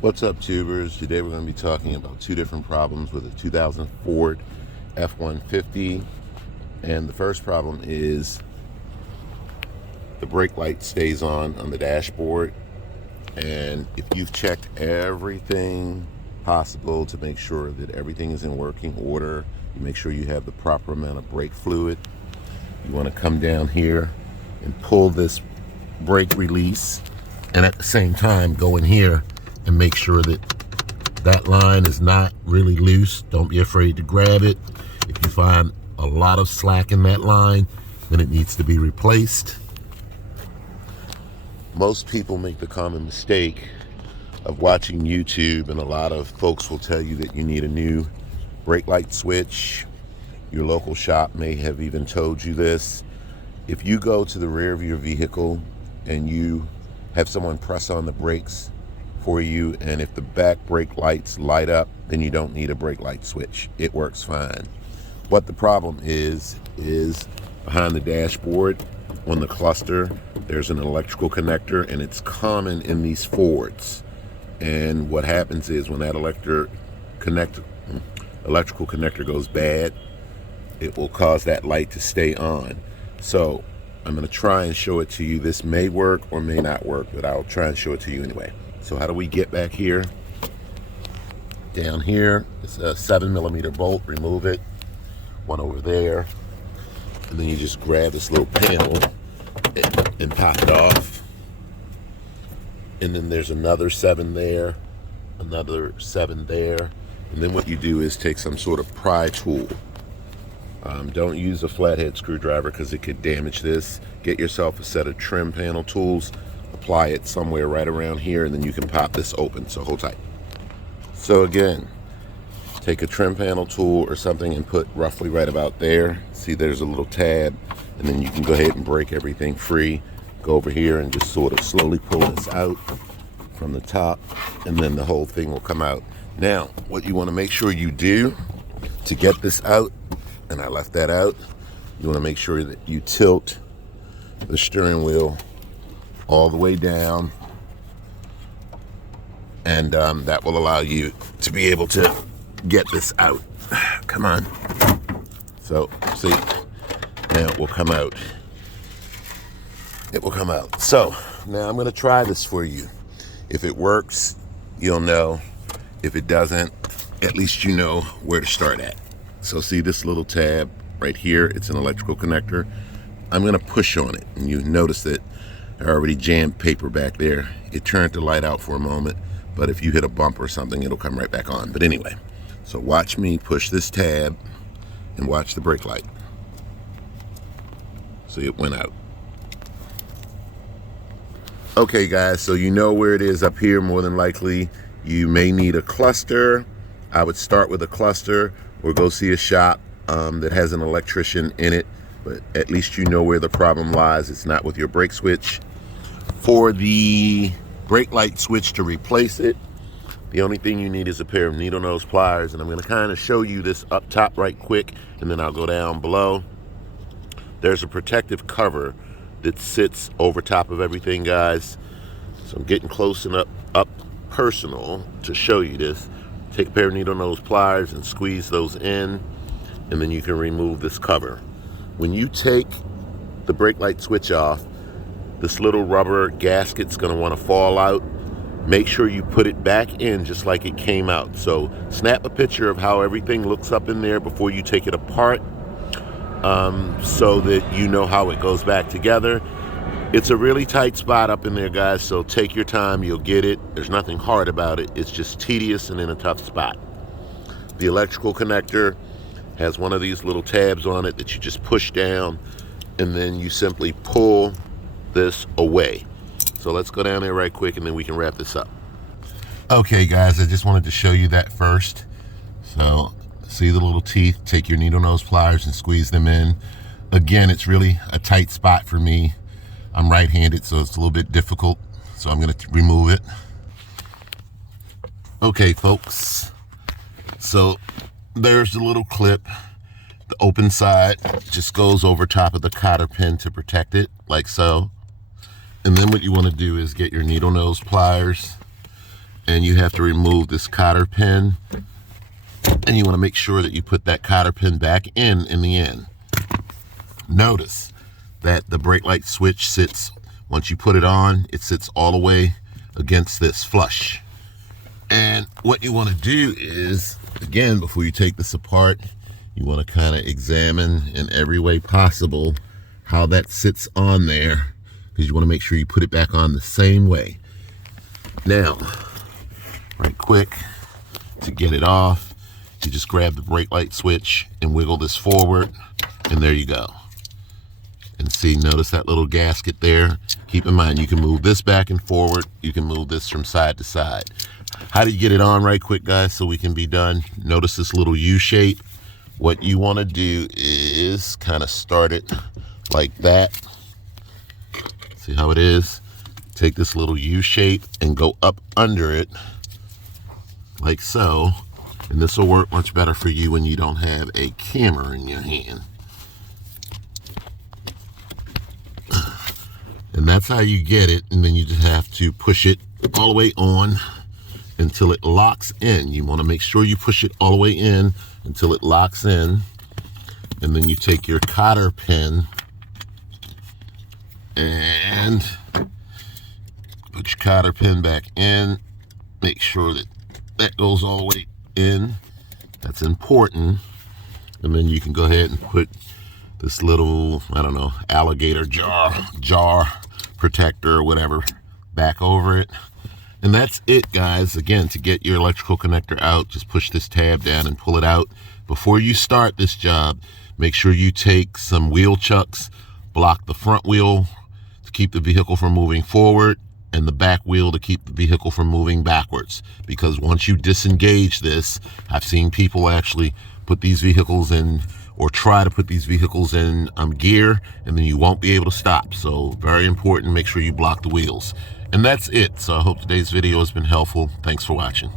What's up, tubers? Today we're going to be talking about two different problems with a 2000 Ford F-150. And the first problem is the brake light stays on the dashboard. And if you've checked everything possible to make sure that everything is in working order, you make sure you have the proper amount of brake fluid, you want to come down here and pull this brake release, and at the same time go in here and make sure that that line is not really loose. Don't be afraid to grab it. If you find a lot of slack in that line, then it needs to be replaced. Most people make the common mistake of watching YouTube, and a lot of folks will tell you that you need a new brake light switch. Your local shop may have even told you this. If you go to the rear of your vehicle and you have someone press on the brakes for you, and if the back brake lights light up, then you don't need a brake light switch. It works fine. What the problem is behind the dashboard on the cluster, there's an electrical connector, and it's common in these Fords. And what happens is when that electrical connector goes bad, it will cause that light to stay on. So I'm going to try and show it to you. This may work or may not work, but I'll try and show it to you anyway. So how do we get back here? Down here, it's a 7mm bolt. Remove it. One over there. And then you just grab this little panel and pop it off. And then there's another 7 there, another 7 there. And then what you do is take some sort of pry tool. Don't use a flathead screwdriver because it could damage this. Get yourself a set of trim panel tools. Apply it somewhere right around here, and then you can pop this open. So hold tight. So again, take a trim panel tool or something and put roughly right about there. See, there's a little tab, and then you can go ahead and break everything free. Go over here and just sort of slowly pull this out from the top, and then the whole thing will come out. Now, what you want to make sure you do to get this out, and I left that out, you want to make sure that you tilt the steering wheel all the way down, and that will allow you to be able to get this out. Come on. So, see, now it will come out. It will come out. So, now I'm going to try this for you. If it works, you'll know. If it doesn't, at least you know where to start at. So see this little tab right here? It's an electrical connector. I'm going to push on it, and you notice that I already jammed paper back there. It turned the light out for a moment, but if you hit a bump or something, it'll come right back on. But anyway, so watch me push this tab and watch the brake light. See, it went out. Okay, guys, so you know where it is up here. More than likely, you may need a cluster. I would start with a cluster, or go see a shop that has an electrician in it, but at least you know where the problem lies. It's not with your brake switch. For the brake light switch to replace it, the only thing you need is a pair of needle nose pliers, and I'm going to kind of show you this up top right quick, and then I'll go down below. There's a protective cover that sits over top of everything, guys. So I'm getting close and up personal to show you this. Take a pair of needle nose pliers and squeeze those in, and then you can remove this cover. When you take the brake light switch off, this little rubber gasket's going to want to fall out. Make sure you put it back in just like it came out. So snap a picture of how everything looks up in there before you take it apart, so that you know how it goes back together. It's a really tight spot up in there, guys, so take your time. You'll get it. There's nothing hard about it. It's just tedious and in a tough spot. The electrical connector has one of these little tabs on it that you just push down, and then you simply pull this away. So let's go down there right quick, and then we can wrap this up. Okay, guys, I just wanted to show you that first. So see the little teeth? Take your needle nose pliers and squeeze them in. Again, it's really a tight spot for me. I'm right-handed, so it's a little bit difficult. So I'm going to remove it. Okay, folks. So there's the little clip. The open side just goes over top of the cotter pin to protect it, like so. And then what you want to do is get your needle nose pliers and you have to remove this cotter pin, and you want to make sure that you put that cotter pin back in the end. Notice that the brake light switch sits, once you put it on, it sits all the way against this flush. And what you want to do is, again, before you take this apart, you want to kind of examine in every way possible how that sits on there, because you want to make sure you put it back on the same way. Now, right quick, to get it off, you just grab the brake light switch and wiggle this forward, and there you go. And see, notice that little gasket there. Keep in mind, you can move this back and forward. You can move this from side to side. How do you get it on right quick, guys, so we can be done? Notice this little U shape. What you want to do is kind of start it like that. See how it is? Take this little U shape and go up under it like so. And this will work much better for you when you don't have a camera in your hand. And that's how you get it, and then you just have to push it all the way on until it locks in. You want to make sure you push it all the way in until it locks in, and then you take your cotter pin and put your cotter pin back in. Make sure that that goes all the way in. That's important. And then you can go ahead and put this little, I don't know, alligator jar protector or whatever back over it. And that's it, guys. Again, to get your electrical connector out, just push this tab down and pull it out. Before you start this job, make sure you take some wheel chucks, block the front wheel to keep the vehicle from moving forward, and the back wheel to keep the vehicle from moving backwards. Because once you disengage this, I've seen people actually put these vehicles in, or try to put these vehicles in gear, and then you won't be able to stop. So very important, make sure you block the wheels. And that's it. So I hope today's video has been helpful. Thanks for watching.